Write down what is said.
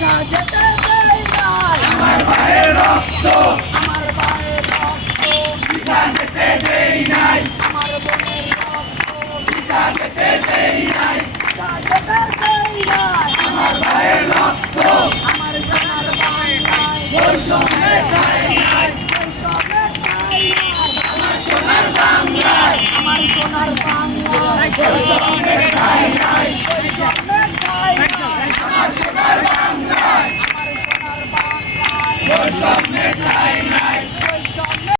ভিক্ষা যেতে দেই নাই আমার ভাইয়ের রক্ত আমার ভাইয়ের রক্ত ভিক্ষা যেতে দেই নাই আমার বোনের রক্ত ভিক্ষা যেতে দেই নাই ভিক্ষা যেতে দেই নাই আমার ভাইয়ের রক্ত আমার সোনার বাংলায় বৈষম্যে ঠাঁই নাই বৈষম্যের ঠাঁই নাই আমার সোনার বাংলায় আমার সোনার বাংলায় বৈষম্যে ঠাঁই নাই বৈষম্যের ঠাঁই নাই আমার সোনার বাংলায় আমার সোনার বাংলায় বৈষম্যে ঠাঁই নাই